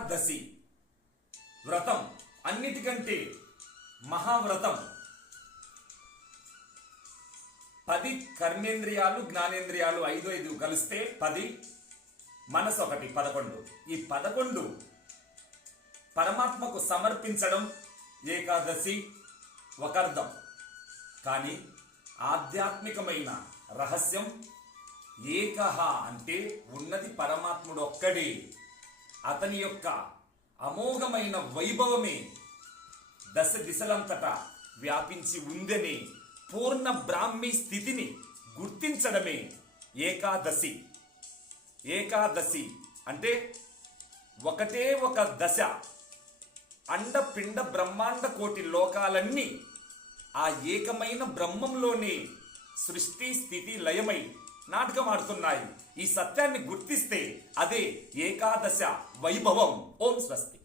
ఏకాదశి వ్రతం అన్నిటికంటే మహావ్రతం. 10 కర్మేంద్రియాలు జ్ఞానేంద్రియాలు 5 కలిస్తే 10, మనసు 1 11. ఈ 11 పరమాత్మకు సమర్పించడం ఏకాదశి ఒక అర్థం. కానీ ఆధ్యాత్మికమైన రహస్యం ఏకహ అంటే ఉన్నది పరమాత్ముడు ఒక్కడే. అతని యొక్క అమోఘమైన వైభవమే దశ దిశలంతటా వ్యాపించి ఉందని పూర్ణ బ్రాహ్మీ స్థితిని గుర్తించడమే ఏకాదశి. ఏకాదశి అంటే ఒకటే ఒక దశ. అండపిండ బ్రహ్మాండ కోటి లోకాలన్నీ ఆ ఏకమైన బ్రహ్మంలోనే సృష్టి స్థితి లయమై నాటకమాడుతున్నాయి. ఈ సత్యాన్ని గుర్తిస్తే అదే ఏకాదశ వైభవం. ఓం స్వస్తి.